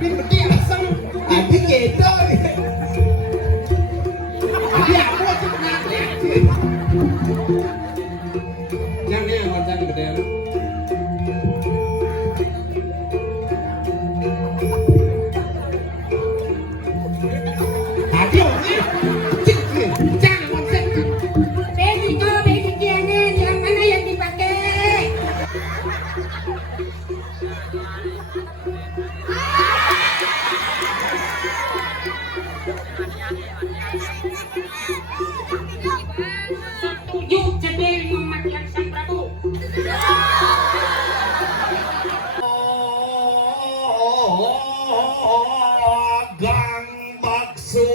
Bin beti asam. Abi gitu. Abi aku sebenarnya. Yang ini yang konsen gede lu. Hadi oke. Jangan konsen. Basicnya yang mana yang dipakai? Setuju cedel mematikan sang prabu. Gang bakso.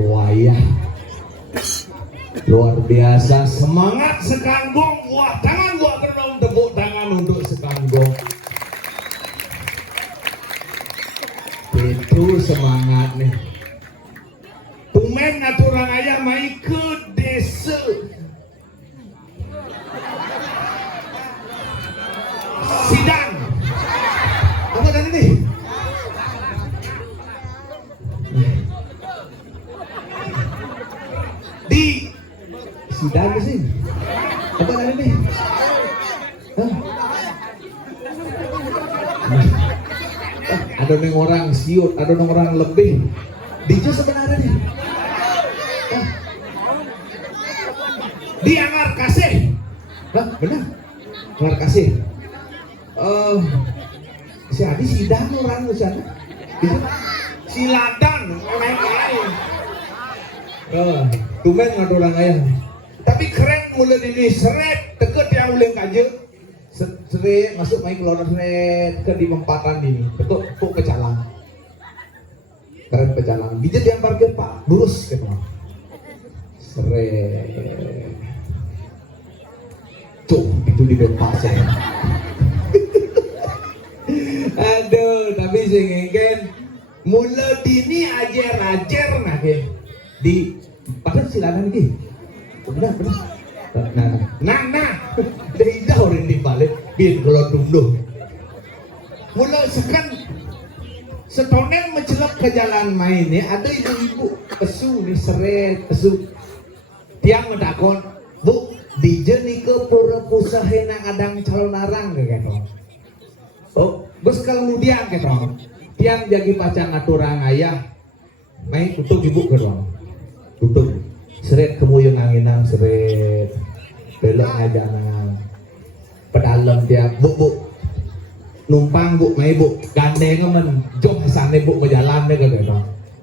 Wayah luar biasa, semangat Sekanggong. Wah, tangan gua kena tepuk tangan untuk Sekanggong. Itu semangat nih. Tumen ngaturang ayah mai ke desa. Sidang. Apa tadi nih? Di sidang sih. Apa tadi nih? Hah? Ada nih orang siut, ada nih orang lebih. Dijo sebenarnya nih. Di Angar Kasih. Hah, benar? Angar Kasih. Si Adi sidang orang di sana. Si Ladan lain-lain. Tumen nggak orang ayah. Tapi keren mulai ini seret deket yang uleng kaje. Seret masuk main keluar seret ke di Mempatan ini. Betul, kok pecalang. Keren pecalang. Bijak yang parkir Pak, lurus gitu. Seret. Tuh, itu di Denpasar. Aduh, tapi sih ngeken mulai dini ajar nah di padahal silakan lagi. Benar. Nah, dari jauh orang dibalik, bin kalau dulu. Mulai sekan setonen mencelak ke jalan main ya, ada ibu-ibu pesu nih seret pesu. Tiang ngedakon, bu, di jeni ke pura pusah henang adang calon narang gitu. Oh, bos kalau mudian gitu. Tiang jagi pacang aturang ayah, main tutup ibu gitu. Tutup. Seret kemuyung anginang seret belok ngajanang pedalem tiap bu numpang bu mai bu gandeng men jom sana bu berjalan deh gitu.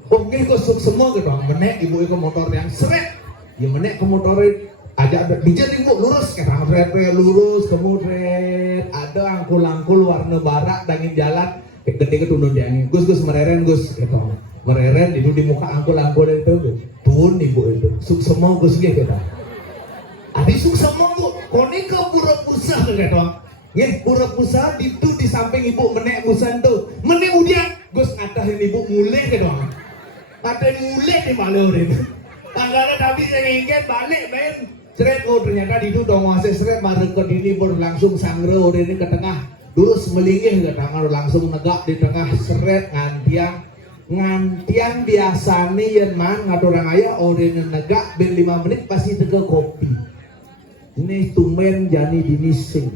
Oh kok suk semua gitu menek ibu ke motor yang seret ya menek ke motornya ajak bijak ibu lurus kata lurus kemudian ada angkul-angkul warna barak dangin jalan ketika turun dia gus mereren gus gitu mereren itu di muka angkul-angkul itu turun ibu itu suk semua gus gitu adi suk semua bu koni ke pura pusat gitu nih pura pusat itu di samping ibu menek busan tuh menek udian gus ngatahin ibu mulai gitu ada mulai di Malorin tanggalnya tapi saya ingin balik men seret oh ternyata itu dong masih seret baru ke dini baru langsung sangre udah ini ke tengah lurus melingih ke tengah langsung negak di tengah seret ngantiang biasa nih yang man ngaturang ayah udah negak ben 5 menit pasti tega kopi ini tumen jani dini sing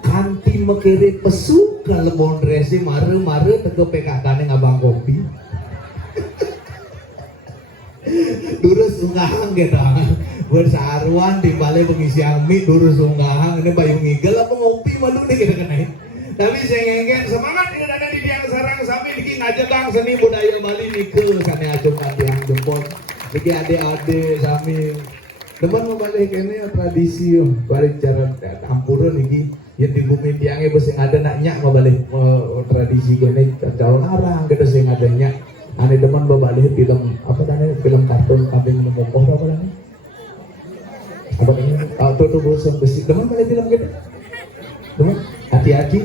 kanti mekiri pesu kalau mau dressing mare tega PKK ngabang kopi durus unggahang gitu bersaruan di balai pengisi ami durus unggahang ini bayu ngigel apa ngopi malu nih kita kenai tapi saya ingin semangat ini ada di tiang sarang sami diki ngajak seni budaya Bali nih ke sana acungan tiang jempol diki adik-adik sami depan mau balik ini tradisi balik cara campuran ini yang di bumi tiangnya besi ada naknya mau balik tradisi gini calon orang kita sih adanya ane deman balik film apa namanya film kartun kambing memokoh apa namanya apa ini tuh bosan besi deman balik film gitu deman hati-hati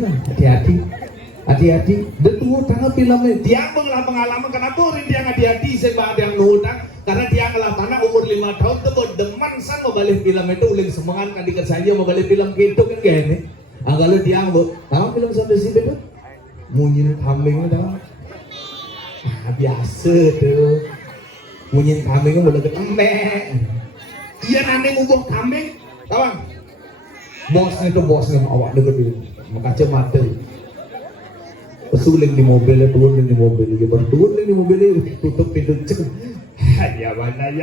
detu tangga filmnya dia pengalaman kenapa orang dia hati-hati sebab yang nuhutang karena dia ngelapana umur 5 tahun tuh deman san mau balik film itu uling semangat kan dikat saja mau balik film gitu kan kayak ini kalau dia mau tahu film sampai sih betul munyin kambing tahu biasa tuh munyin kambing boleh ketembek iya nanti ngubah kambing kawan bosnya awak deket dulu makaca mata pesuling di mobilnya turun di mobil dia berturun di mobilnya tutup pintu cek ya mana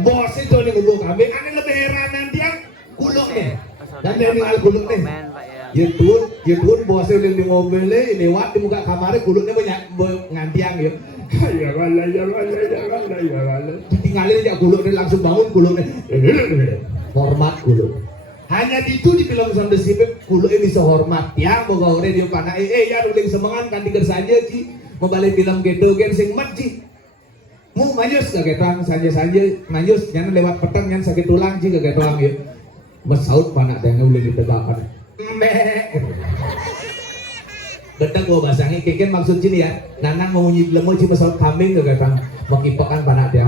bos itu nih ngubah kambing aneh lebih heran nanti yang kuluk nih dan dia tinggal kuluk nih ya turun bosnya di mobilnya lewat di muka kamarnya kuluknya banyak ngantiang ya ditinggalin aja kuluknya langsung bangun kuluknya hormat kuluk hanya itu di film Sam Desipip kuluknya bisa hormat ya boga orang dia panah ya uling semangat kan tiga saja Ci mau balik film gitu kan sing mat Ci mau majus gak ketang saja majus jangan lewat petang jangan sakit tulang Ci gak ketang ya mesaut panah yang uling ditegakan Betul gua basangnya keken maksud sini ya nanang mau nyi lemo cuma saut kambing gak katang makipakan panak dia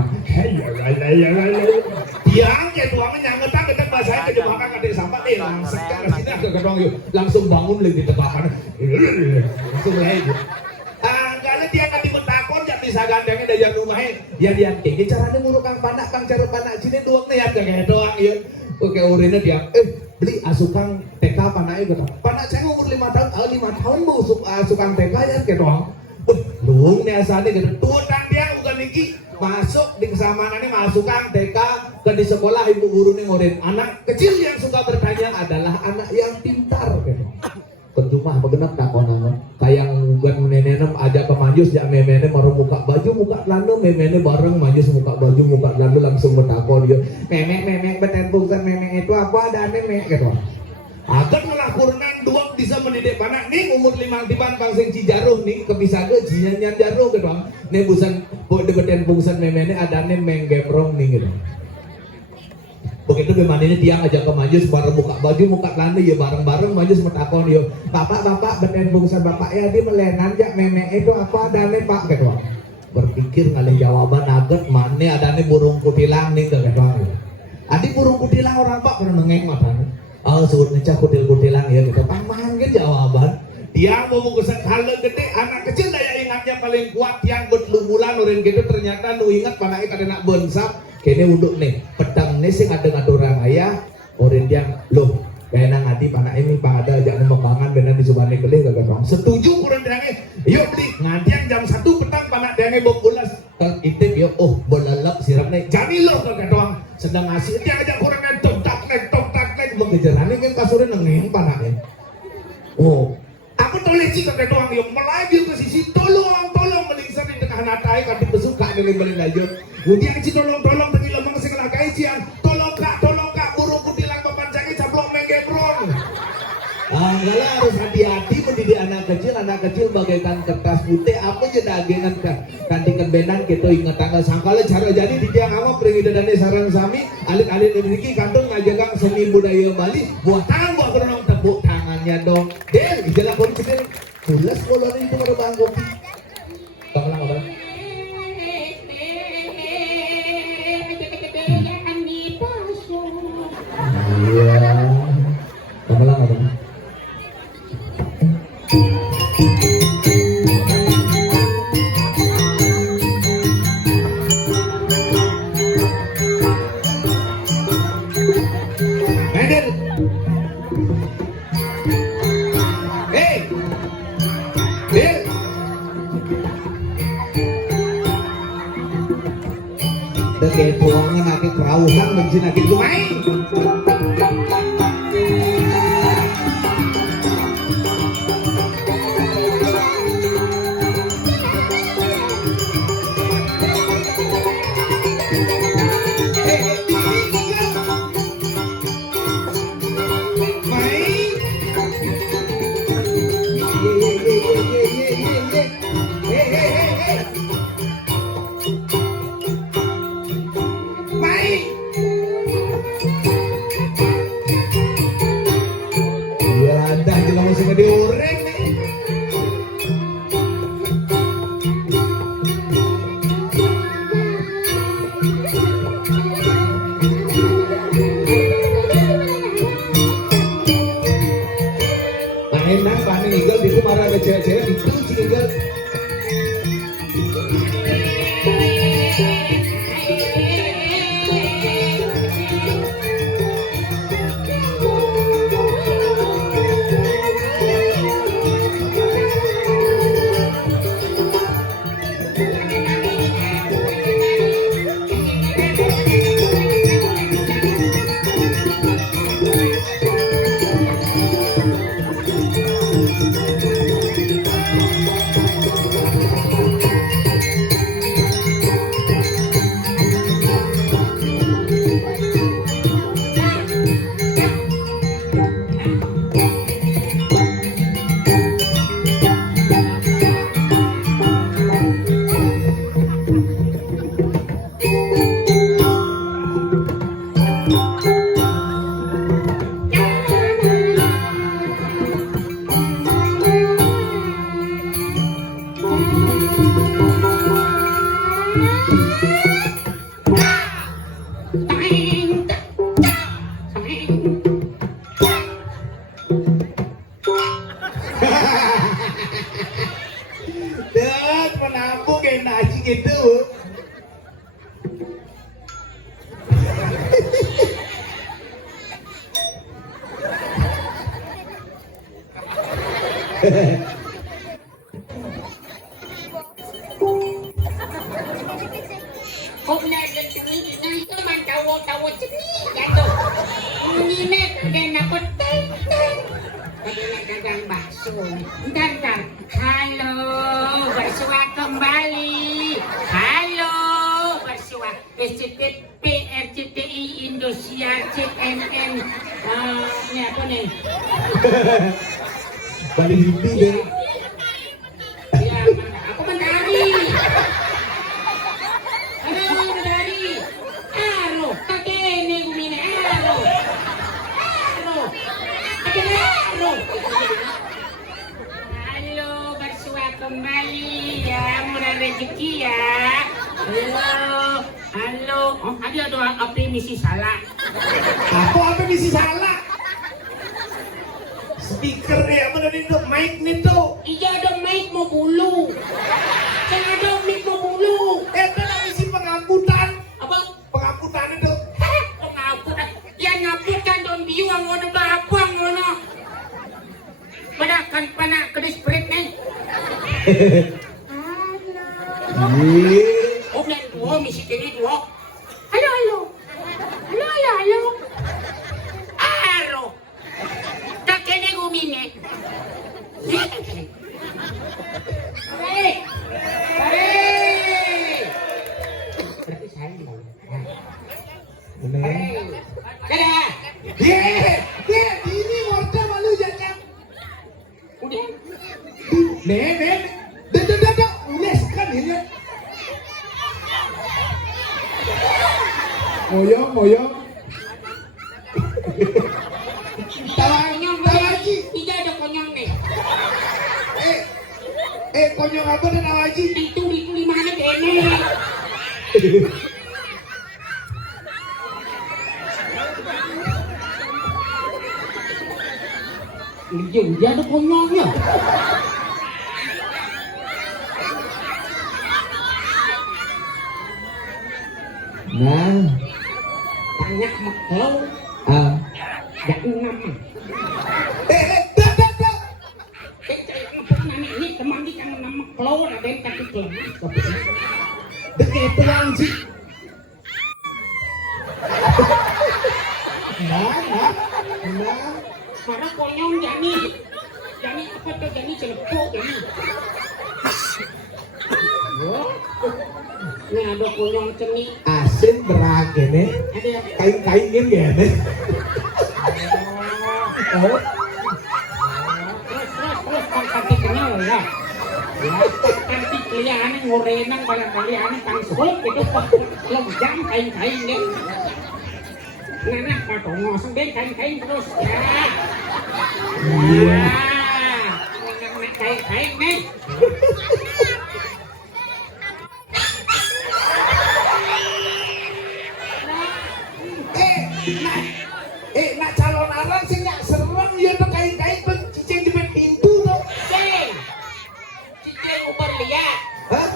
tiang kayak tuangnya nyangetang kita bahasanya kejemakan kadek sampah nih langsung ke sini agak ketong yuk langsung bangun lagi ditebakan langsung lagi kalau dia kan dibetakon jangan bisa gandengnya dari rumahnya ya dia keke caranya nguruk kang panak kang cara panak sini doang nih ya kayak doang yuk oke urinnya dia beli asukang TK panaknya gitu panak saya umur 5 tahun 5 tahun mau asukang TK ya kayak doang dong nih asalnya gitu tuan dia bukan lagi masuk di kesamanannya masukang TK ke di sekolah ibu guru nih ngorin anak kecil yang suka bertanya adalah anak yang pintar gitu kecuma begenap takonan kayak bukan nenenem ajak ke majus ya memene baru buka baju muka lalu memene bareng majus buka baju muka lalu langsung bertakon dia memek betempungkan memek itu apa ada memek gitu agar melakukan dua bisa mendidik panak nih umur 5 tiban pangsing Cijaruh nih kebisaga jinyan jaruh gitu nih busan boleh betempungsan memene ada nih menggeprong nih gitu begitu bagaimana tiang ajak ke majus bareng buka baju muka landa ya bareng-bareng majus metakon yo bapak betempungsan bapak ya dia melenan jak memek itu apa adane pak gitu berpikir ngalih jawaban aget mana adane burung kutilang nih gitu adik burung kutilang orang pak pernah nengeng matanya suruh ngecek kutil-kutilang ya gitu pamahan kan jawaban dia mau mengusahakan hal gede anak kecil daya ingatnya paling kuat yang berlumulan orang gitu ternyata lu ingat panaknya kada nak bonsap kene unduk nih pedang nih sing ada ngaturang ayah orang yang loh kayak nang hati panak ini pak ada ajak memekangan benar di subane kelih gak dong setuju kurang tiangnya yuk beli ngantiang jam 1 petang panak tiangnya bokulas intip yuk bolalap sirap nih jadi loh gak doang sedang ngasih dia ajak kurang tok tak mengejarannya kan kasurnya nengeng panaknya aku lecik kan doang yang melaju ke sisi tolong melingkar di tengah natai kan dipesuka dengan balik lanjut. Kemudian si tolong tadi lemang segala kaisian. Tolong kak burung kutilang mepancangi cablok menggebrong. Kalau harus hati-hati mendidik anak kecil bagaikan kertas putih apa je dagengan kantingan benan kita ingat tanggal sangkala cara jadi di tiang awak pringidadane sarang sami alit-alit memiliki kantong ngajagang seni budaya Bali buat tangan buat berenang tepuk tangannya dong Del ijalah kau dicekir jelas kalau itu ada bang kopi tolong apa iya tolong apa kayak buangan nake kerawuhan menjinake kumain cewek-cewek itu juga gitu. Hôm nay lên tụi nó có mang tawo chết ní dạ tuh ini kagak dapat kagak dagang bakso dan halo bersua kembali halo bersua SCTP RCTI Indosiar CNN ini apa nih paling mimpi deh ya aku mentari halo bersua kembali ya murah rezeki ya halo oh ada doa apa misi salah apa misi salah speaker ya mana itu mic nih tuh iya ada mic mau bulu kan ada mic mau bulu itu isi pengangkutan apa pengangkutan itu pengangkutan ya ngaputkan don biuang ngono apa ngono pada kan panak kedis prit nih oh nen dua misi ini dua halo aro tak kene gumine Nenek. Dah. Ules kan ini. Moyong. Konyong Tawaji. Tidak ada konyong nih. Konyong apa dan Tawaji? Itu di mana gini? Dia ada konyolnya. Nah, Tanya maklau, gak nama. dah. Saya ngepuk nani ini kemandi kamu nama maklau ada yang kaki kelemah. Deket tuang sih. Nah. Karena konyol Jani apa tuh Jani celepuk Jani. Nah ada konyol ceni. Asin berak ini. Ada yang Kain-kainin gini. Oh. terus kan kaki kenyal ya. Kaki kelihatannya ngorenang barangkali aneh kang suhuk itu lojam kain-kain deh. Nah, kalau ngosong deh kain-kain terus ya. Iya. Kain-kain nih. Nak calon arang sih nggak serem ya tuh kain-kain cicing di pintu tuh. Cicing ubar lihat. Hah?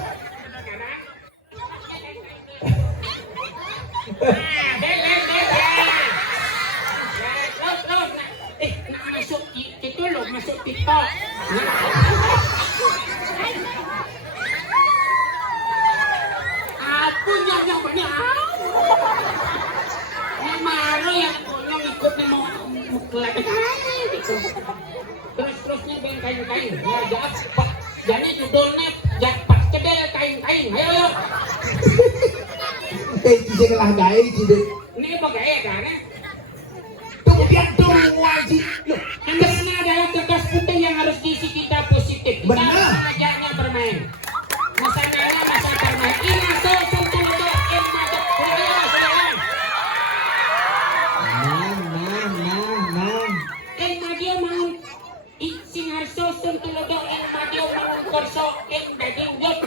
Masuk TikTok. Aku yang banyak. Ini maru yang konyol ikut nih mau terusnya dengan kain-kain. Ya japat. Jadi judulnya japat kedel kain-kain. Ayo. Cicing lah gaya cicing. Ini apa gaya kan? Kemudian Waji. Loh, Anda adalah kertas putih yang harus diisi kita positif. Kita Benar. sengaja bermain. Masalahnya masa bermain. Ini sosok untuk emak kuliah. Nah. Emak dia mau sing harus sosok untuk emak dia mau korso daging gut.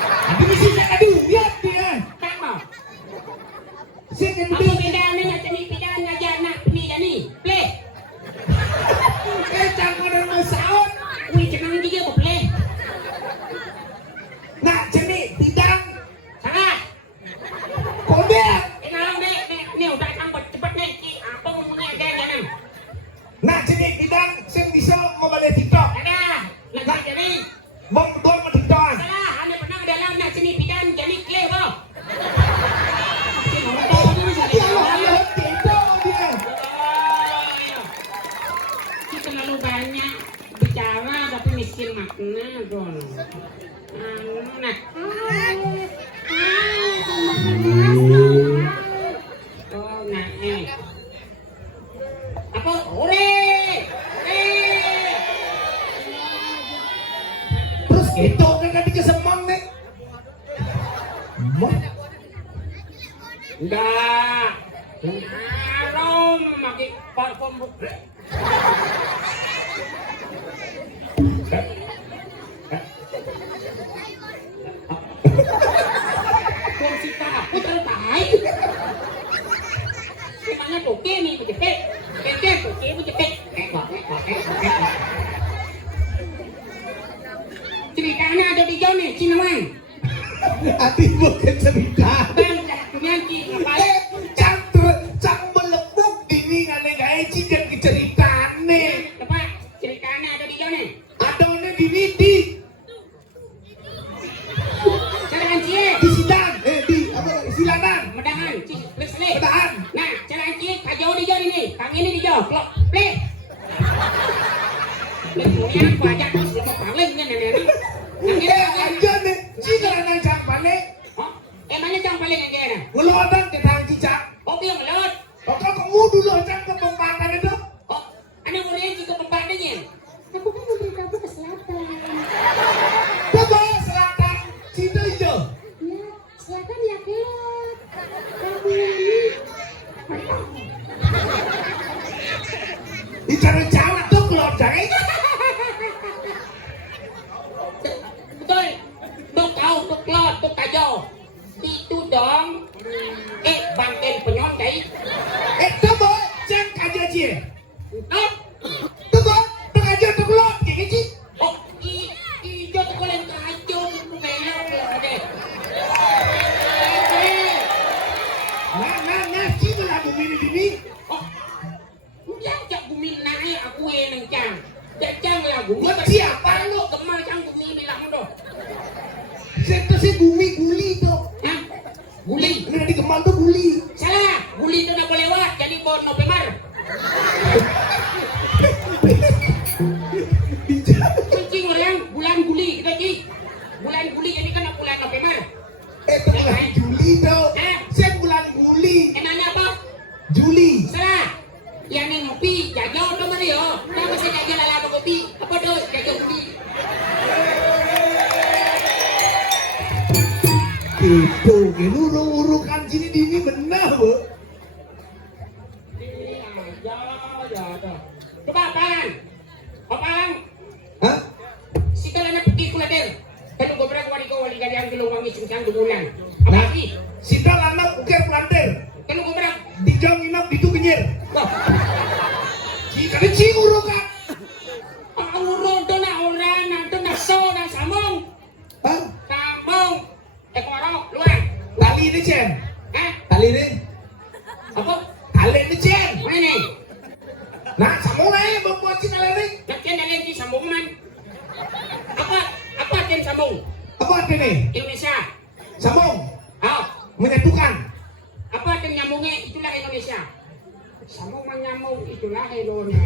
Tapi mesti tak ada lihat dia. Tak mau. Saya kan Apa bedanya nak cari pidana aja nak ni. Play. Campur dengan saut. Wih, jangan dia kau play. Nak jenis bidang Salah. kode. Kenal ni udah angkat cepat ni. Apa ngomongnya jangan. Nak jenis bidang saya bisa membalik TikTok. Ada. Nak jadi. Bang betul sama TikTok. Salah. Anda pernah dalam nak sini pidan jadi play bo. Ya TikTok dia. Kita terlalu banyak bicara tapi miskin makna dong. Nah. Oh, nah Apa? Ore. Terus itu kan tadi kesemang nih. Enggak. Harum pakai parfum bukan. Kita putar tai. Sebenarnya toke nih berjepit. Toke berjepit. Ceritanya ada di jauh nih, Cinawan. Hati bukan cerita. Bang, nyanyi ngapain? Cang melebuk dini ngane gaya cincin keceritaan nih. Tepat, ceritanya ada di jauh nih. Ada nih dini di Cara cie, di sidang, di apa silanan, medahan, play. pedahan. Nah, cara cie, kajau di jauh ini. Kang ini di jauh, plok, play. Kemudian aku ajak terus mau paling kan nenek. Aja nih, jika nang cang panik, Emangnya cang paling yang kena? ngelodang ke tang Gua siapa lu gemal cang bumi bilang do. Saya bumi guli tuh. Hah? Guli. Nah di Kemal tuh guli. Salah, guli itu nak boleh lewat jadi bon November. Cing orang bulan guli kita cing. Bulan guli jadi kan bulan November. Bulan Juli tuh. Saya bulan guli. Emangnya apa? Juli. Salah. Yang ni ngopi, jajan tu mana yo? Kenapa saya jajan lala kopi? Apa tu? Jajan guli. Itu, ini uruk-urukan sini dini benar, Bu. Ya. Coba apaan? Apaan? Hah? Si kalau nak pergi kulater. Kalau gua berang wali gadiang gelung wangi cincang dugulan. Apa lagi? Sinta lanang ukir planter. Kalau gua berang Di jam inap itu kenyir. Jika cing urukan. urun tu nak orang, nanti nak so nak sambung. Hah? Sambung. Ekorok luar. Tali ini, Cen. Hah? Tali ini. Apa? Tali ini, Cen. Mana ni? Nah, sambung aja membuat si tali ini. Nak cian dalam di sambung man. Apa cian sambung? Apa artinya? Indonesia. Sambung. Oh, Menyatukan. apa arti nyambungnya? Itulah Indonesia. Sambung menyambung itulah Indonesia.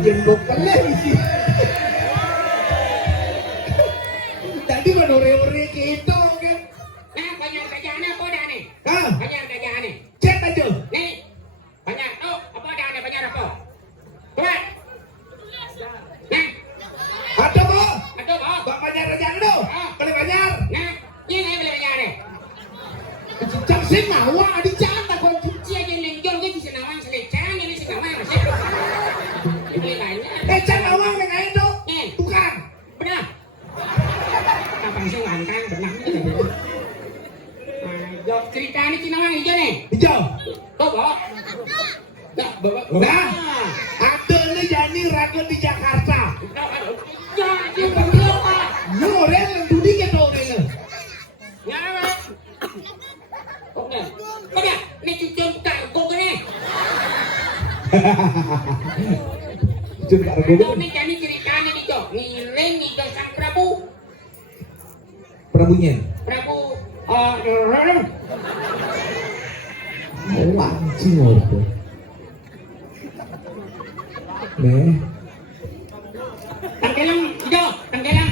Yang bokalnya isi. Tadi mana ore-ore gitu kan? Nah, banyak kerjaan apa dah ni? Hah? Banyak kerjaan ni. Cek aja. Ni, banyak. Oh, apa dah ni? Banyak apa? Coba. Nah, Ada apa? ada apa? Bak banyak rejang tu. Boleh banyak. Nah, ni ni boleh banyak ni. Cak sing awak di canta kau. Cia je lenjol ke di senawan selecang ini senawan masih. Ini banyak. Cak awak dengan itu. Eh, Bukan. benar. Kapan sih ngangkang benar ni? Yo cerita ni senawan hijau ni. Hijau. Kau bawa. Tak bawa. Nah, ada ni jadi rakyat di Jakarta. Ya, dia betul ah. Yo orang yang duduk ke orangnya. Ya. Oke. Pada ni cucuk kargo ni. Cuma kargo. Kau ni jadi cerita ni di jok. Ngiring ni jok sang Prabu. Prabunya. Prabu. Anjing itu. Nih. Tanggelang hijau, tanggelang.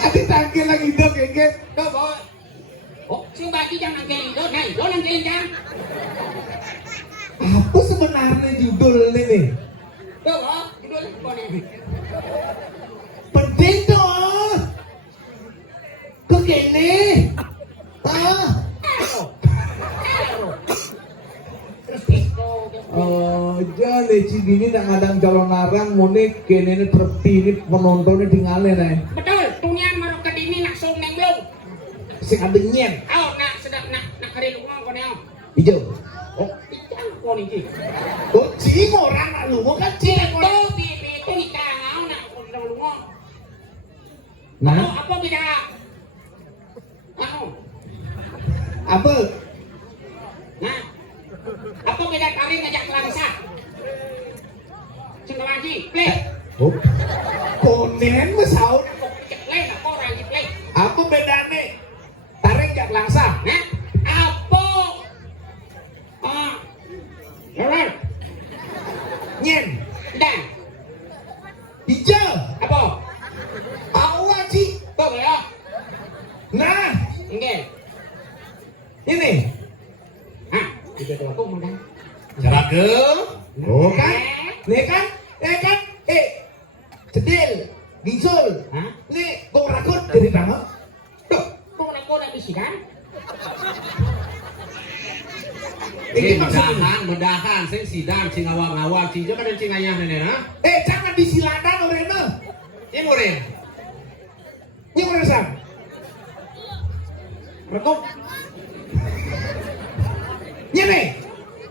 Adi tangkil lagi dong, geng. Kau bawa. Oh, si bagi jangan tanggelang hijau. Nah, lo tanggelang jangan. Apa sebenarnya judul ini nih? Kau bawa. Judul kau ni. Penting dong. Kok gini? Ah. Jadi cigini nak ngadang calon narang monik kene ini terpilih penontonnya tinggalin nih. Betul, tunian marok ke dini nak song neng belum. Sing adengnya Oh, nak sedap nak kari lu kau ni. hijau. Oh, ikan kau ni. Oh, cing orang nak lu mau kan cing Itu orang. itu nikah kau nak kau lu kau. Nah, Apa beda? Anu, apa? nah, apa beda kali ngajak langsa? Cuma lagi, play. Oh, konen mesau. Play nak kau lagi play. Apa bedanya? Tarik jak langsa. Nah, apa? Ah, alright. Nyen, Dan hijau. apa? Awak cing. Kau ya? Nah, Enggak. ini. Hah, kita tu aku mungkin. Cara ke? Oh kan? Nih kan? Kan? Cedil, gisul. Hah? Nih, gong rakut jadi banget. Tuh, Kau nak kau nak bisi kan? ini maksudnya. Mudahan, sing sidang, sing awang-awang, sing juga dan sing ayah nenek, ha? Jangan disiladan orangnya. Ini murid. Ini orang sam. Mereka Ini nih.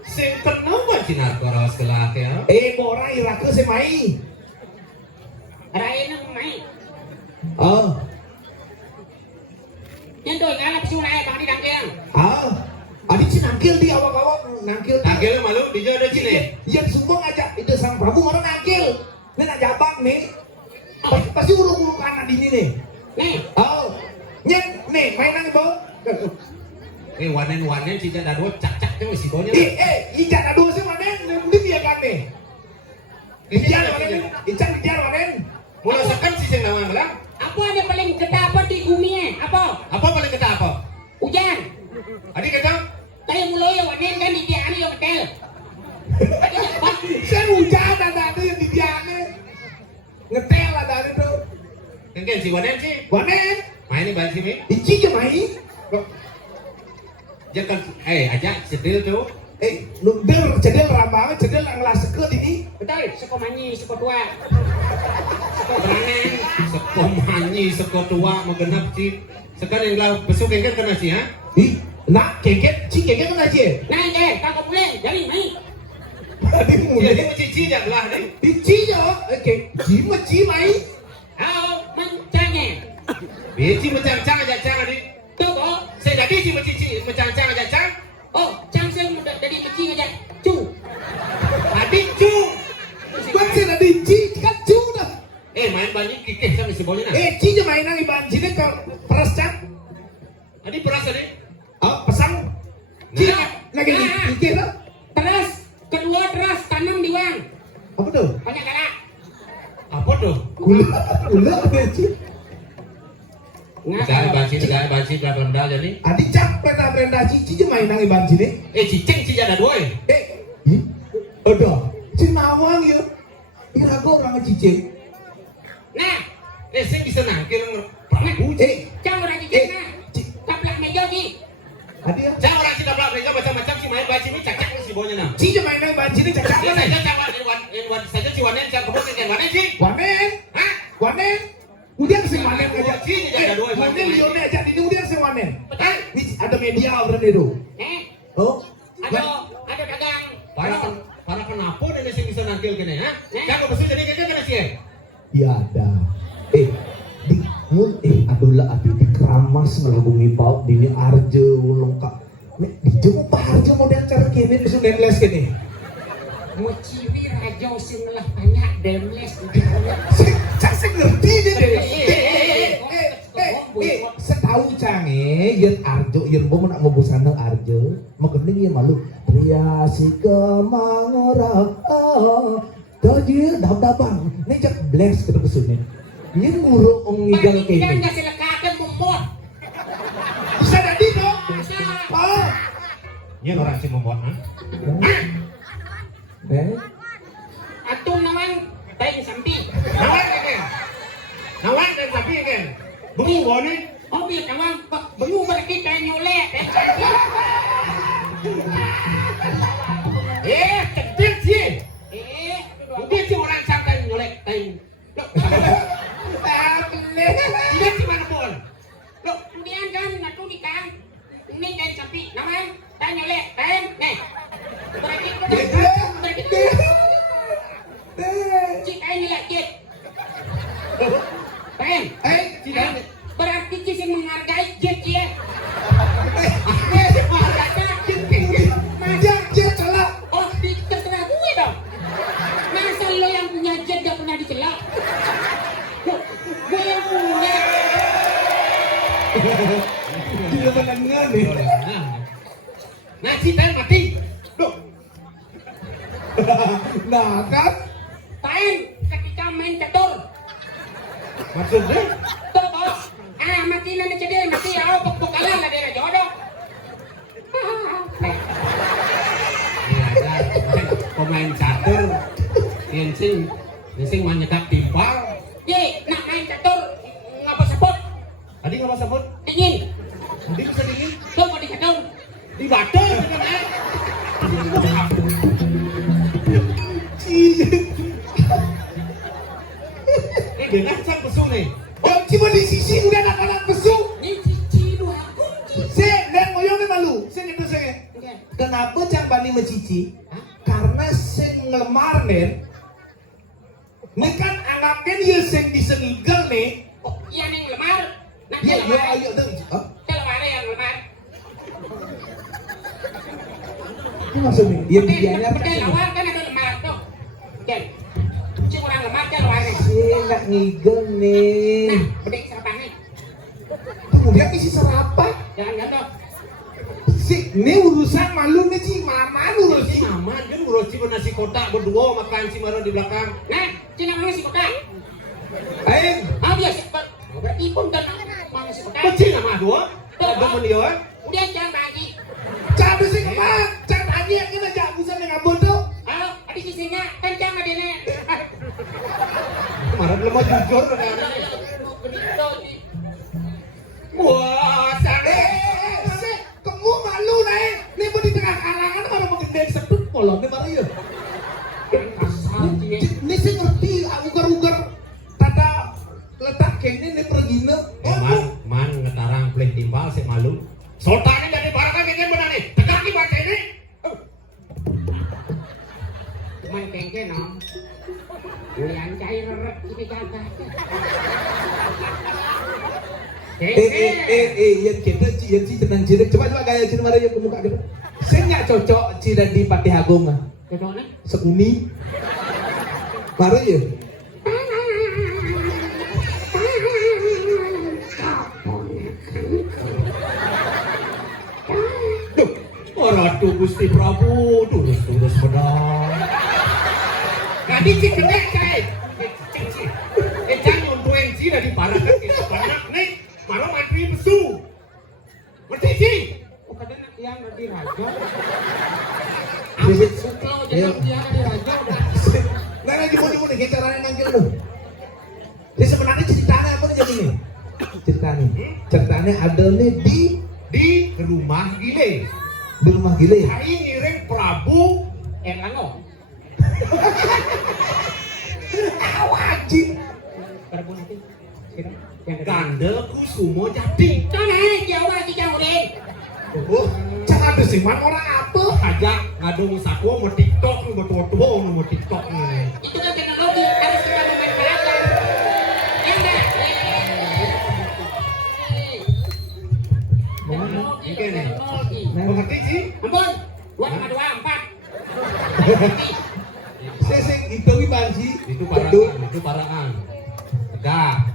sing tenang buat sinar koros kelak ya. Orang Irak semai. Raya nak main. Oh, Yang tu kan nak sunai bang di dangkang. Adik sih nangkil di awak-awak nangkil. Tagel malu, dijauh ada sini. Yang semua ngajak itu sang Prabu orang nangkil. Ini nak Pasti urung-urung anak di nih. Nih, Oh, nyet nih mainan ibu. Wanen si jada dua cak tuh si bonya. Ikan ada dua sih wanen, ini dia kan nih. Ikan wanen, ikan wanen. Mulai sekan si sing nawang lah. apa ada paling kedapat di bumi Apa? Apa paling kita apa? Hujan. Adik kita Tayo mulai yang wanen kan di dia yang hotel. Saya hujan ada yang di dia ngetel ada itu. kan si wanen si. Wanen, Main ini balik sini. ici ke main. Jangan aja sedil tuh. Nundel cedel rambang, cedel ngelas sekut ini. Betul, suko manyi, suko tua. Suko beranan. Seko manyi, seko tua, magenap si. Sekarang yang lah besok kan kena si ha. Nak keket, keket mana sih? Nah, tak kau boleh, jadi main. Tadi Jadi mulai. cici dah belah ni. Ici yo, ci main. Hao, mencangnya. Beci macam-macam aja cang ni. Tuh kok. Saya jadi si cici macam-macam aja cang. Oh, cang saya muda dari kecil aja. Cu. Adik cu. Masih ada ci, kan cu dah. Main banyak kikih sama si bonya nah. Ci je mainan iban sini ke peras cak. Adik peras adik. Pasang. Ci lagi Nah. kikir lah. Terus, kedua terus tanam di wang. Apa tuh? Banyak galak. Apa tuh? Gula apa ci? Negara banci berapa rendah jadi? Adik cak pernah ci je mainan iban sini. Cicing si jada dua. Ada. Ci nawang ya. Kira kau orang cicing. Nah, Saya bisa nangkil Prabu. cang orang cicing nah. Taplak meja ni. Adik ya. Jangan orang kita belakang mereka macam-macam si main banci ini cacak si bonya nah. Ci je mainan iban sini cak Dia mana? saja cawan saja si wanen cak kebun kan wanen sih. Wanen. Hah? Wanen. Udah sing wanen aja. Ci jada dua. Wanen lione aja di udah sing wanen. Ini ada media orang itu. Oh. Ada dagang. Para kenapa dan saya bisa nangkil kene ha? Jangan besul jadi kita kena sih. Ya ada. Di mun adulah adi di keramas ngelabungi paut dini arjo lengkap. Nek di jemu arjo model cara kini bisa demles kini. Mau ciwi raja sing lah banyak demles. Saya ngerti deh. Setahu cange, yen arjo, yen bomo nak ngobosana arjo, makening yen malu. Priasi kemangora, toji dap-dapan, nejak bless ke kesini. Yen nguruk ngigal Panitia kene. nggak silakakan membuat. Bisa jadi dong. Bisa. Oh. Ini orang sih membuat ha? Atau naman tayo sampi. Nawan dan sapi kan. Bungu boni. Oh biar kawan, bayu balik kita nyolek tayo sampi. Kecil sih. Mungkin si orang sampai nyolek tayo. Tidak si mana pun. Loh, kemudian kan natu di kang. Ini tayo sampi. Naman tayo nyolek tayo. Nih. Berakit. Cik tayo nilai cik. Tayo. Berarti cik yang menghargai cik ya. Jet salah. Oh, terserah gue dong. Masa lo yang punya jet gak pernah dicela? Gue yang punya. Tidak mendengar nih. Nah, si tayo mati. Nah kan? Tayo, ketika main catur. Maksudnya? Tuh, bos. Mati na cedera, mati ya. Pagpukalan na dia jodoh. Pemain catur yang sing menyekap timpal. Ye, nak main catur ngapa sebut? Tadi nggak mau sebut? Dingin. Tadi bisa dingin Tuh mau di catur. di batu kan? Dengan sang pesu nih. Oh, cuma di sisi udah anak-anak pesu. Ini cici lu aku. Saya dan ngoyongnya malu. Saya gitu saya. Kenapa cang bani mencici? Karena saya ngelemar nen. Nih kan anaknya dia sing disengigal nih. Oh, iya nih lemar. Nah, Ya, lemar. ayo dong. Lemar yang lemar. Itu maksudnya. Ya biayanya Pedai lawar kan ada lemar tuh. Oke. Si orang lemar kan lawarnya. Saya nggak ngigel nih. Nah, bedek serapangnya. Kemudian isi serapan. Jangan dong. Si, ini urusan malu nih si mama dulu Si sih. mama kan ngurus si nasi kotak berdua makan si Maro di belakang. Nah, cina mana si kota? Aing, Ah dia si kota. Berarti pun dan mana si kota? Kecil nama dua. Ada menio. Udah jangan bagi. cabe sih kemana? Cat aja yang kena jak bisa ngabon tuh. Halo, adik sisinya kencang adine. Kemarin belum mau jujur. Wah, kamu malu nih. Nih mau di tengah kalangan malah mau gede sedut polong nih malah ya. Ini sih ngerti, ugar-ugar tanda letak kayaknya nih pergina. Man ngetarang play timbal sih malu. Sultannya dari barang ini benar nih. Tegak di baca ini. Cuman kengke no. Ulian cair rek ini jaga. Yang kita yang si tenang ciri. Coba gaya ciri mana yang muka kita. Saya nggak cocok ciri di Patih Agung ah. Kedone. Sekuni. Mari ya. Ratu Gusti Prabu, turus benar. Kadi cik gede cai. Jangan nontoin cik dari para kaki banyak nih. Maro mati besu. Ngerti cik? Oh kadang yang di raja. Sisi. Suklo jangan dia di raja. Nggak lagi mau nih caranya nangkil lu. Jadi sebenarnya ceritanya apa jadi nih? Ceritanya ada nih Di rumah gile. di rumah gile. Hari ngirim Prabu Erlango. Wajib. Prabu nanti. Yang Gandel Kusumo jadi. Tone Jawa si Jaurin. Oh, cara desiman orang apa? Aja ngadung saku mau TikTok lu betul-betul mau TikTok nih. Itu kan teknologi harus kita memanfaatkan. Ya enggak? Teknologi, teknologi. Mengerti sih? Ampun, 2,24. Sesek itu gimana sih? Itu paraan. Tegak.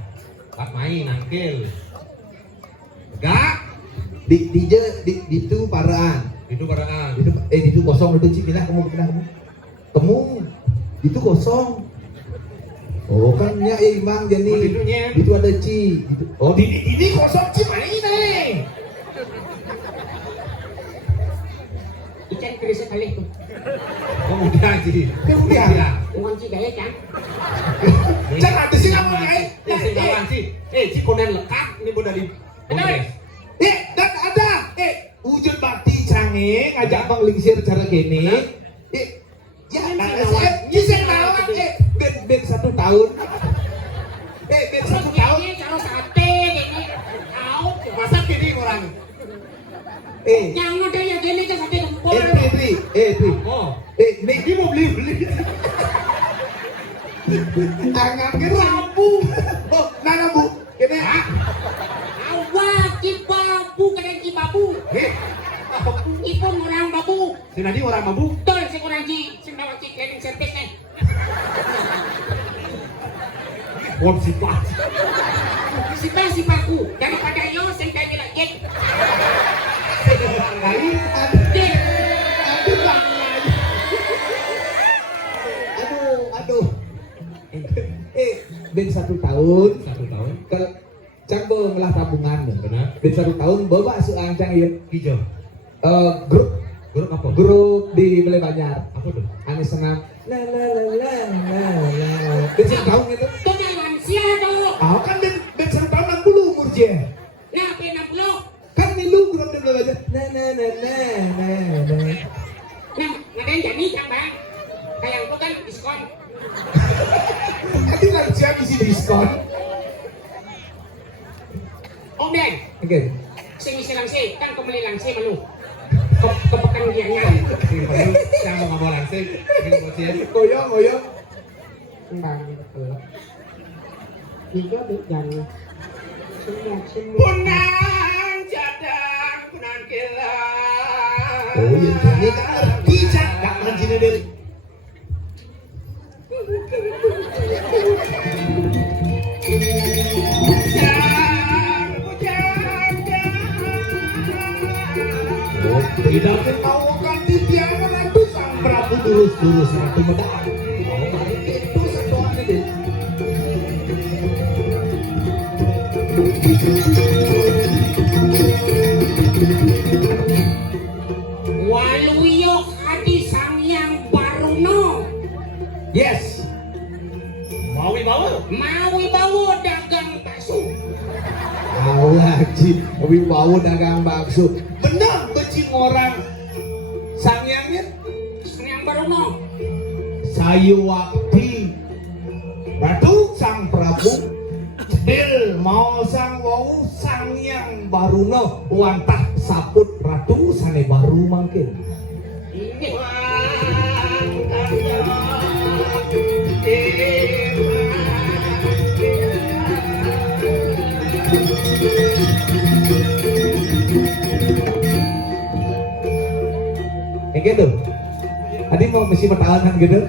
Tak main angkil. Tegak. Di itu paraan. Itu paraan. Itu kosong itu cik pindah kamu. Itu kosong. Oh kan ya Imang jadi. Oh, itunya. Itu ada ci. Itu. Oh di ini kosong ci main nih. Ikan kiri sekali tuh. Kemudian sih. Kemudian. Uang ci gaya kan? Jangan ada sih kamu kayak. Jangan sih. Cik konen lekat ini udah di Kongres. Dan ada. Wujud bakti canggih ngajak Bang Lingsir cara gini. Ya, saya nawan. Ben 1 tahun. Ben 1 tahun. Ini kalau sate gini. Tahu. Masa kini orang. Yang ada yang gini kan sate gempol. Tri. Oh. Ini mau beli. Jangan ke rambu. Oh, nana bu. Ini Awak cibabu kadang cibabu. Ipun orang babu. Si Nadi orang mabuk. Betul si kurang ci. Sendawa ci cleaning service nih. Wong sifat. Si paku daripada yo sing kaya lagi. Kali aduh. Ben 1 tahun. 1 tahun. Kalau cang ngelah tabungan ya. Benar. Ben 1 tahun bawa seang cang ya. Hijau. Grup Grup apa? grup di Bele Banjar. Apa tuh? Ane senam. La. Ben 1 tahun itu. Itu yang lansia tuh. Ah kan ben 1 tahun 60 umur je. Nah, P60. Kan nilu grup di Bele Banjar. Nah. Nah, ngadain jadi kan bang. Kayak itu kan diskon. Nanti lagi siap isi diskon. Om Den, Oke. sing isi langsi, kan kembali langsi malu. Kepekan dianya. Saya mau ngomong langsung. Ini mau sih. Goyong. Bang, betul. Tiga dan semua. Punang jadang, punang kilat. Oh, yang ini kan ngerti cak. Gak mancingnya dari. Tidak mau ganti tiara ratu sang Prabu durus ratu medang. Mau balik itu sedoan ini. Waluyok adi Sangyang Baruno. Yes. Mau Mawibawa dagang bakso. Allah Ji, wibawa dagang bakso. Benar becing orang sangyangnya Sangyang Baruno. sayu wakti Ratu sang Prabu Dil mau sang wau sangyang Baruno wantah saput ratu sane baru mangkin. Ini Gitu. Tadi mau mesti pertahanan gitu.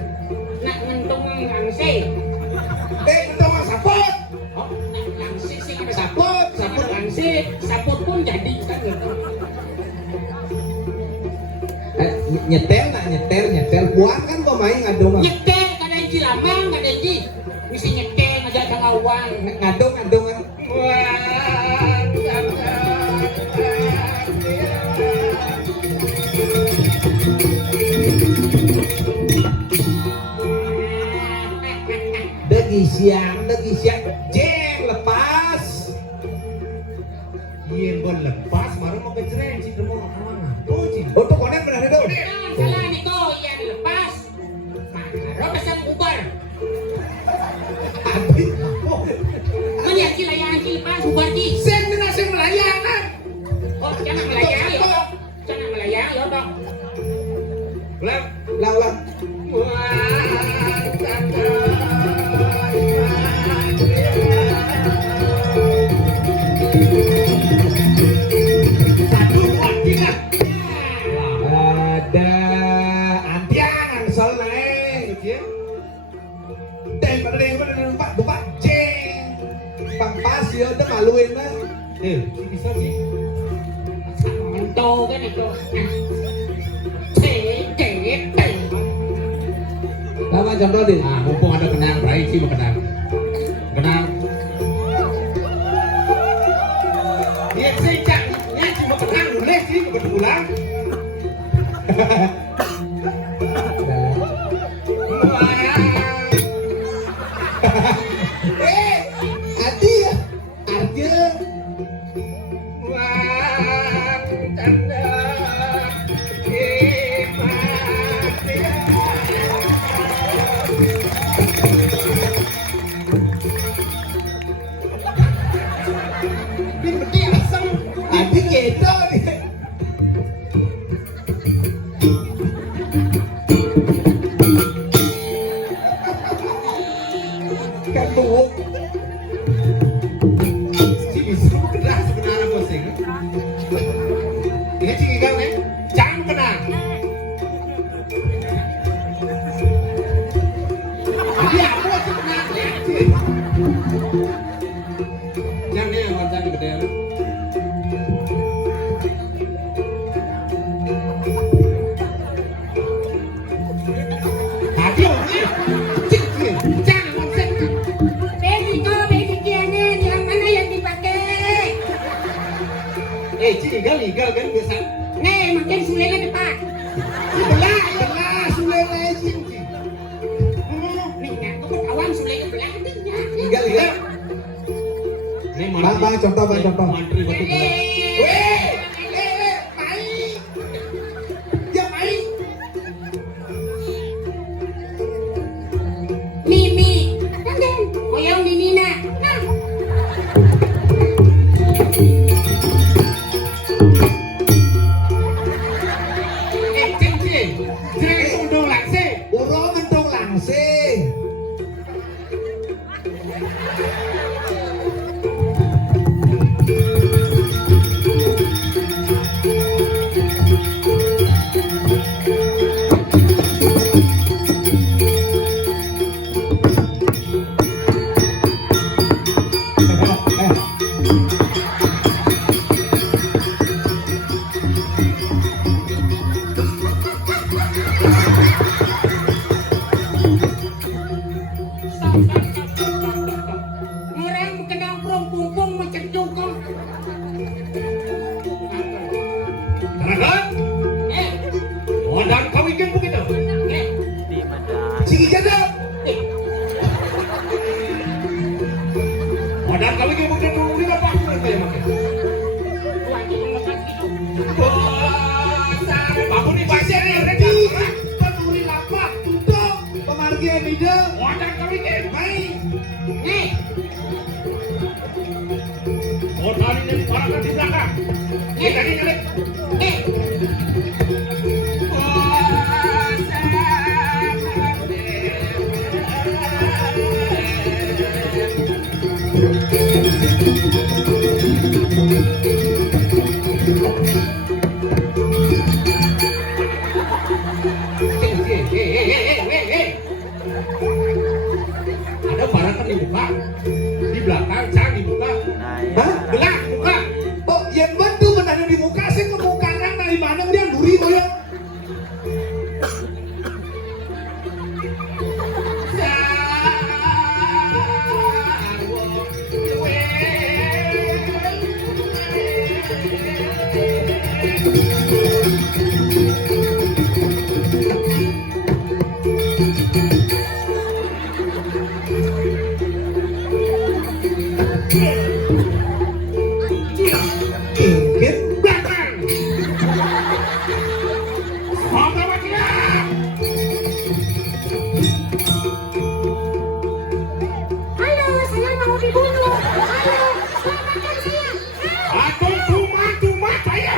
nak ngentung langsi. Itu mah saput. Oh, nak langsi sih ada saput langsi, saput pun jadi kan gitu. Nyetel. Puan kan pemain ngado mah. Nyetel kada ji lama kada ji. Mesti nyetel aja ada kawan. Ngado kan. Degi siang, jeng lepas. Iya bon lepas, baru mau kejreng sih mau kemana? Oh sih. Oh tuh konen benar itu. Salah nih kau yang lepas. Maro pesan bubar. Aduh. Mana yang layangan lepas bubar di. Sen nasi melayangan. Oh, jangan melayang ya. Jangan melayang ya, Dok. Lawan. Satu, dua, tiga. Ada antiang angsal naik. Daripada Bapak jeng. Bang pas ya udah maluin lah. Bisa sih. Manto kan itu. Nama contoh deh. Nah, mumpung ada kenang, Bray sih mau kenang. Iya sih, Cak. Ya cuma kenang boleh sih kebetulan. Adi ya. Arja. Adi gitu nih. Kan tuh. Si bisa kenang sebenarnya bosing. Ini sih enggak nih. Jangan kenang. Jadi aku sih kenang ya. Jangan nih yang wancan gede. Legal kan biasa. Nih, makin sulele depan. Belah, sulele sih. Nih, aku kawan sulele belah tinggal. Enggak. Nih, Bang, contoh. Mantri batu bara. Weh, mai. Ya mai. Mimi. Tanggen. Oyong Mimi na. Nah. Urung mendung langsing. Kalau kayak begitu dulu ini apa kayak makan? Bapak nih pasir nih, ready? Peduli lapak, tutup. Pemargian ide. Wadah kami nih, baik. Nih, Oh, tadi nih orang di belakang. Nih, tadi nih. nih. Ada parakan dibuka di belakang, jangan dibuka. Hah? Belah, buka. Oh, yang bantu menanya di muka sih ke muka kan dari mana dia duri boyo. Kingkit. Belakang. Semoga dia. Halo, saya mau dibunuh. Halo, selamatkan saya. Aduh, cuma saya.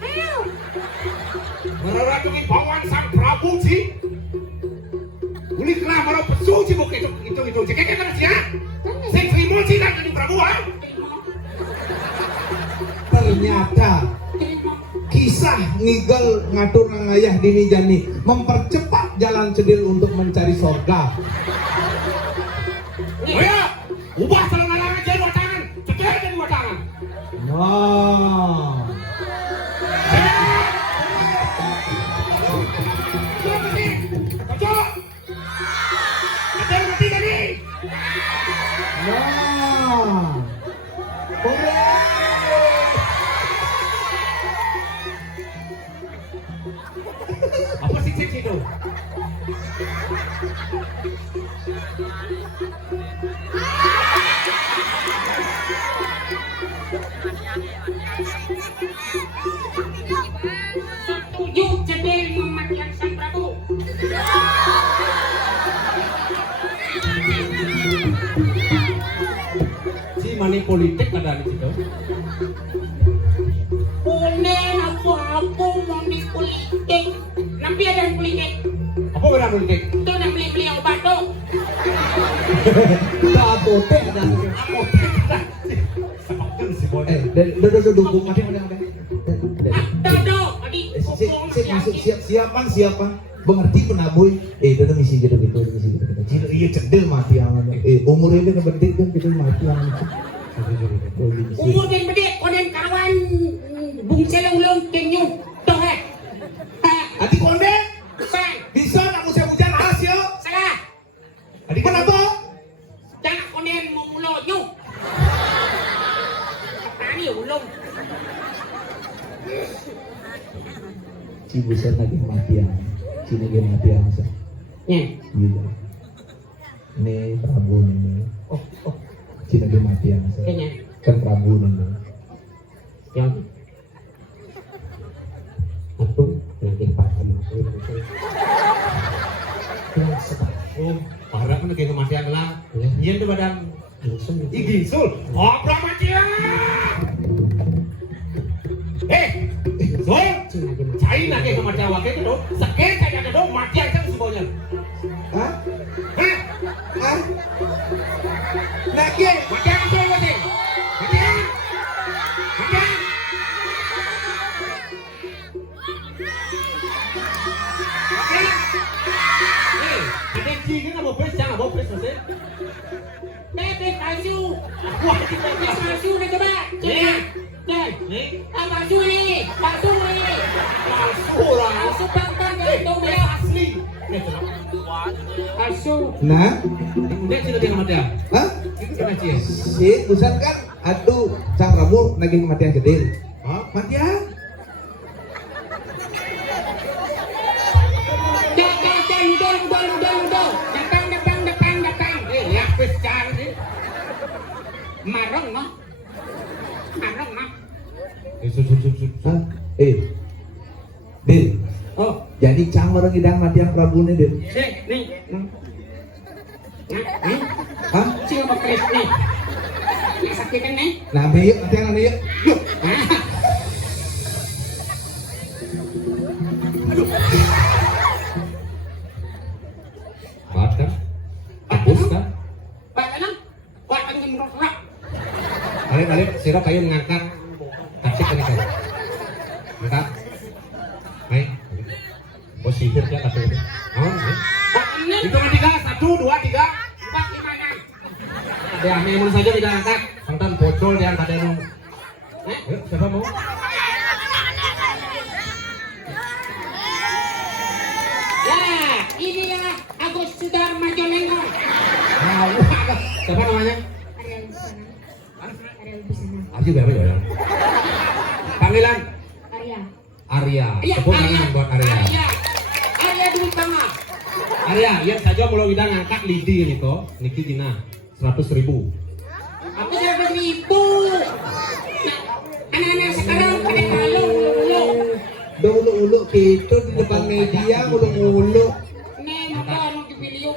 Help. Meracuni bawan sang Prabu sih. Uli kelamar pesu sih buk itu. Cekek kan sih ya? Saya terima sih kan jadi Prabu ah. Ternyata kisah ngigel ngatur ngayah dini jani mempercepat jalan cedil untuk mencari sorga. Oh ya, ubah selenggaranya jadi dua tangan. Cekek jadi dua tangan. Nah, nah, hore. Apa sih itu? Setuju cedil mematikan sang Prabu. Si money politik ada di situ. Unen aku mau di politik. Nampi ada politik. Apa beda politik? Itu nak beli obat tuh. Kita apotek dan Sepakan si boy. duduk mati. Dodo, tadi Siapa? Mengerti penabuy. Itu misi gitu. Cina iya cendil mati aman. Umur ini kebetik kan kita mati aman. umur dan bedek konen kawan bung selong kenyung toh Ati konde bukan bisa nak musim hujan hasil. salah Adi kenapa? jangan konen mau mulo nyung tani ulung Cibusan lagi matian. Cina lagi matian sa. ya Iya. Nih Prabu nih. Cina lagi matian sa. kayaknya Kan Prabu nih. yang itu nanti pak kamu Oh, parah kan kayak kematian lah. Iya itu badan. langsung Sul. Oh, kematian. Sul. China kayak kematian waktu itu dong. Sakit kayak dong matian kan semuanya. Hah? Hah? Hah? Nake. Matian itu matian. Matian. Matian. Ada cikin apa pes jangan apa pes masih. bebek palsu Wah, bebek palsu nih coba cek deh nih palsu nih palsu orang. palsu pangkang gitu beliau Asli. palsu Nah, Dia sudah dia matian. hah? Itu kena cie. Si busan kan atuh Sang Prabu lagi kematian gede. Hah? Matian? udah datang Ya pes jangan sih. marong no. Marong no. Hah? Din. Oh, Jadi cang orang idang mati yang Prabu nih, Din. nih. Nih. Hah? Siapa Kris nih? Sakit kan nih? Nah, yuk, nanti yang yuk. Yuk. Kuat kan? Hapus kan? Bagaimana? Kuat kan gemerok. Balik, sirop kayu mengangkat. Kasih kan kan? Angkat. Baik. Positif ya kata itu. Oh, Bagaimana? hitungan 3, 1, 2, 3. Bagaimana? Ada memang saja tidak angkat. Tonton bocor yang ada yang. Yuk, siapa mau? Ya, ini ya Agus Sudarmajo Lenggong. Nah, siapa namanya? Ariel Bisana. Arji berapa ya? Panggilan Arya. Arya. Iya, Tepuk tangan buat Arya. Arya dulu tangan. Arya, yang saja mulai udah ngangkat lidi ini toh. Niki Gina 100.000. Aku 100.000. Anak-anak sekarang pada kalau ulu-ulu. Ulu-ulu gitu di depan media, ulu-ulu. Nih, maka anu dipilih.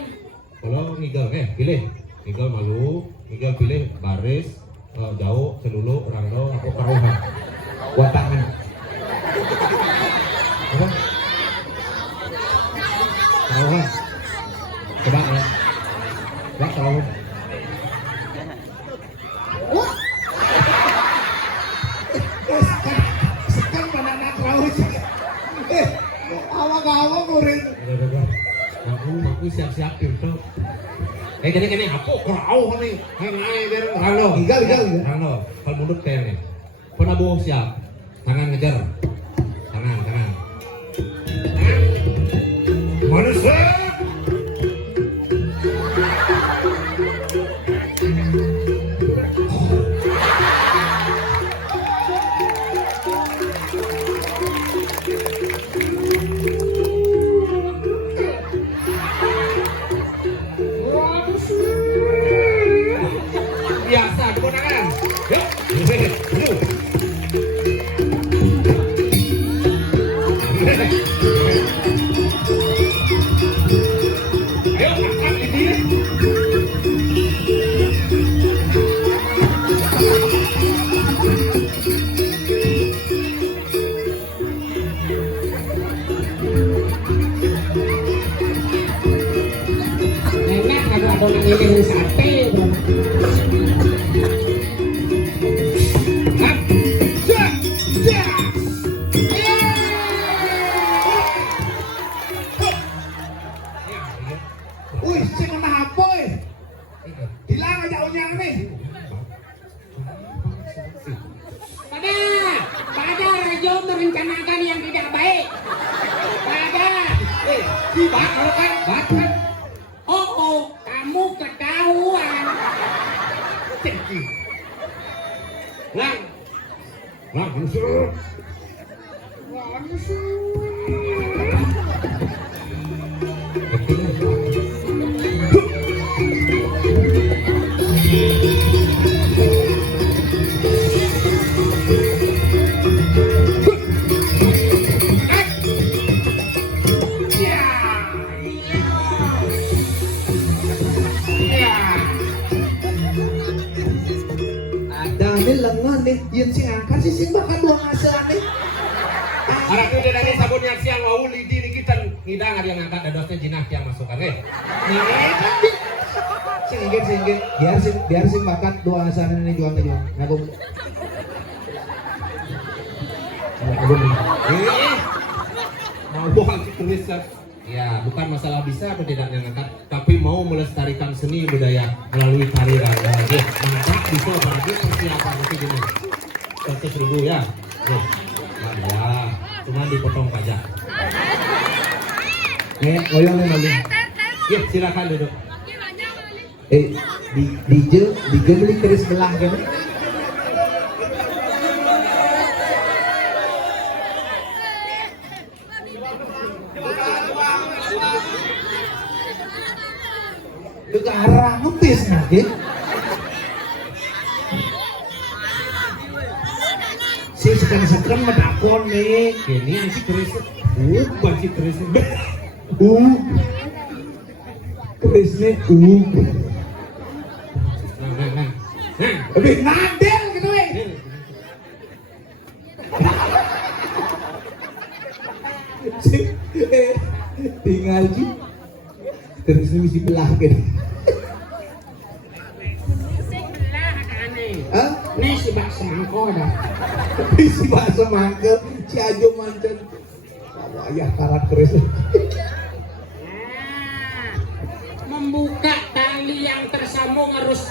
Kalau ngigal, pilih. Ngigal malu, ngigal pilih baris, jauh, celulu, rando, atau karuhan. Buat tangan. Apa? Karuhan. Coba ya. Coba karuhan. Sekarang mana nak raus? Awak-awak murid. Aku siap-siapin tuh. Gini apa kerau nih? Naik biar rando. Igal. Rando. Kalau mundur kayaknya. Penabuh siap. Tangan ngejar. Tangan. Manusia. Biasa, kemenangan. Yuk. Ayo, angkat ini. Enak kalau ada ngiling sate. Wih, si kena apa hilang aja unyang nih. Pada Rajo merencanakan yang tidak baik. Pada, Bat kan? oh, kamu ketahuan. Lang, manusia. Ada nih lengan nih, yang sing angkat sih bakal dua ngasean nih. Harap itu dari sabun yang siang mau lidi di kita ngidang ada yang angkat dadosnya jinah yang masukkan Singgir, biar sing bakat dua ngasean ini jual. Nabung. Mau buang tulisan. Ya, bukan masalah bisa atau tidaknya ngangkat, tapi mau melestarikan seni budaya melalui tari raga. Mantap, bisa apalagi persiapan itu gini. 100.000 ya. Ya, cuma dipotong pajak. Ngoyong nih malu. Ya, silakan duduk. DJ beli keris belah kan? Ke arah ngetis nanti. Si sekan medakon nih. Kini anjing keris. Banci keris. Kerisnya Nah. Lebih nadel gitu weh. Tinggal sih terus misi belah gitu. Hah? Nih si bak semangko dah. Misi bahasa mangkel si Ajo mancan. Sama ayah karat keris. Membuka tali yang tersambung harus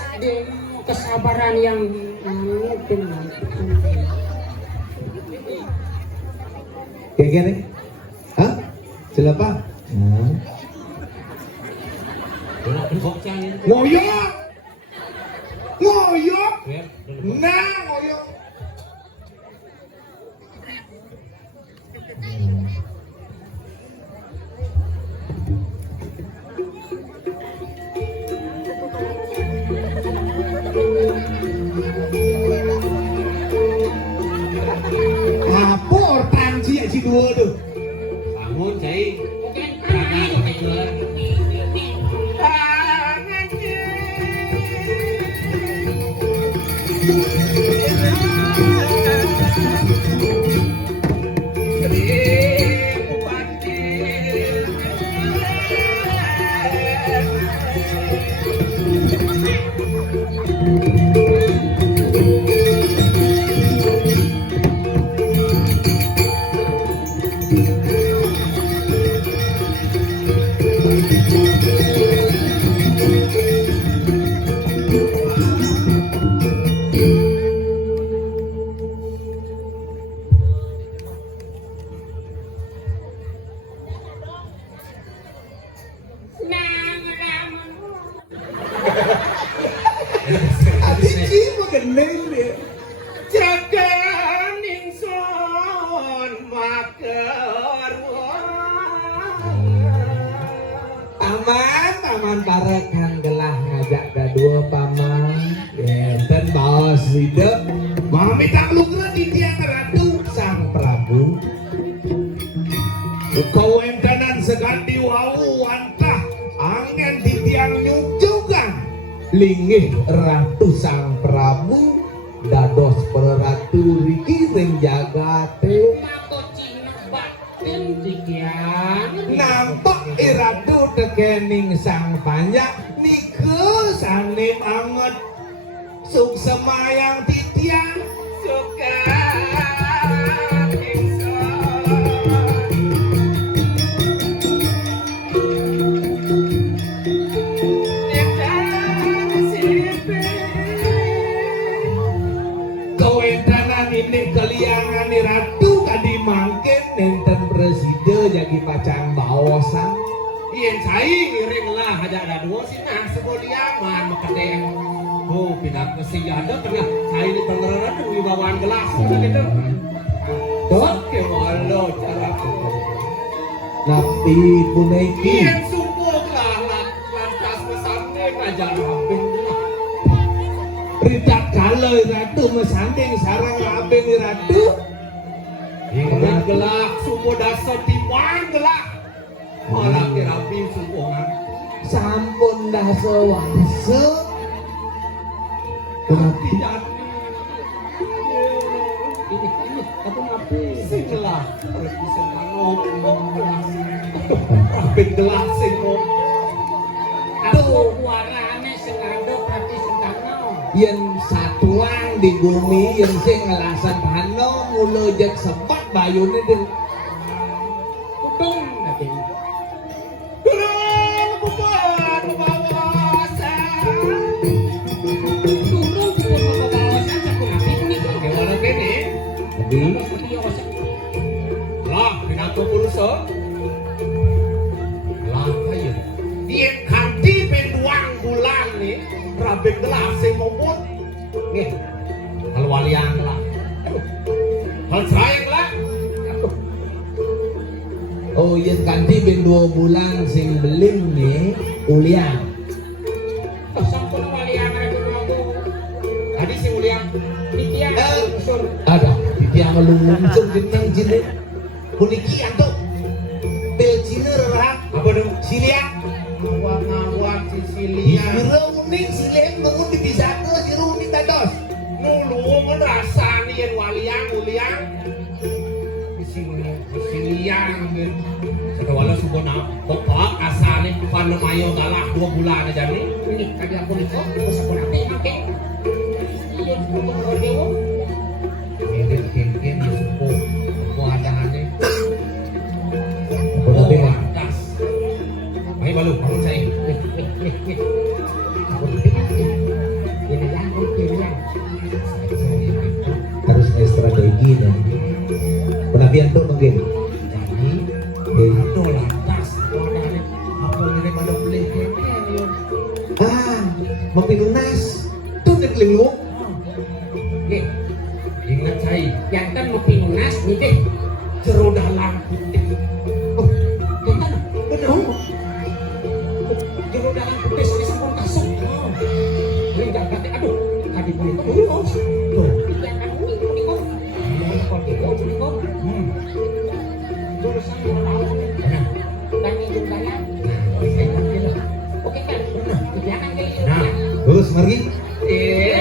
kesabaran yang Kayak gini? Hah? Siapa? Ngoyok! Ngoyok! Nah, ngoyok! Apa orang si dua tuh? Bangun, cai. bukan aneh. Adi magening dia. Jaga ningson maker Aman parekan gelah ngajak gadua paman. Enten baos lidah. Mami tak lugra di tiang ratu sang Prabu. Kau entanan segandi wau wantah angin di tiang nyujugan. Lingih ratu sang Prabu dados peratu riki ring jagate. mako cinebat dan dikian Nampak iratu tekening sang panjak nike sanim anget suk semayang titiang suka kawentanan ini kaliangan ratu kadi mangkin nenten presiden jadi pacang baosan. Ien cai ngiring lah aja ada dua sih nah seboliaman makadeng. Oh pindah ke si ada tengah cai di tengeran wibawaan gelas gitu. Tuh, Ke malo cara napi punaiki Ien sumpuk lah lantas mesanding aja rabing lah. Rita kalau ratu mesanding sarang abeng ratu. Ingat gelak sumpuk dasar timuan gelak. Malah kirabi sumpungan. Sampun dah sewase. Tapi jadi ini apa ngapain sing lah harus bisa ngomong rabing gelak sing ngomong. aku warane sing ado berarti sing kano Yen satuang di bumi yang sing ngelasan hano mulo jak sebat bayune den kutung tapi Turun bubar bawasan. turun pun bawasan aku ngapain nih Gimana ini? jadi Lah, pinako puluso. Lah, kayo. Dia kanti penduang bulan nih, rabing gelas sing momot. Nih, hal walian lah. Hal sayang lah. oh yen kanti ben 2 bulan sing beling nih ulian sampun wali yang ada dulu Tadi sing mulia. Pikian sur. Ada dia melungsung jeneng jine puniki antuk bel jine rerah Apa dong? silia Ngawang-ngawang Sicilia. jire uning silia nungun dibisake jire uning dados Nulungan rasanya yang waliang muliang. Sicilia. Sekawala suka nak pokok asalnya panemayo galah 2 bulan aja nih. Ini tadi aku niko, terus aku nanti make. Iya, aku dewo. Mirip kengkeng ya suku keadaannya. Apa tapi Das. Ayo balu, bangun saya. Aku pikir ini yang yang. harus ada strategi dan penapian tuh mungkin Jadi, aduh lantas keadaannya. Apa mirip pada beli kengkeng yun. mapinunas tuh neklinguk Nih, Ingat saya. yang kan mau pinunas nih deh. Jero dalam putih. Oh, yang kan Bener. jero dalam putih sampai sampun kasuk. Ini enggak kate. Aduh, tadi boleh tuh. Tuh. Yang kan niko. Kalau niko. Jurusan mau tahu. Nah, Dan itu kaya. Oke kan? Dia kan jadi. Nah. terus mari Eh,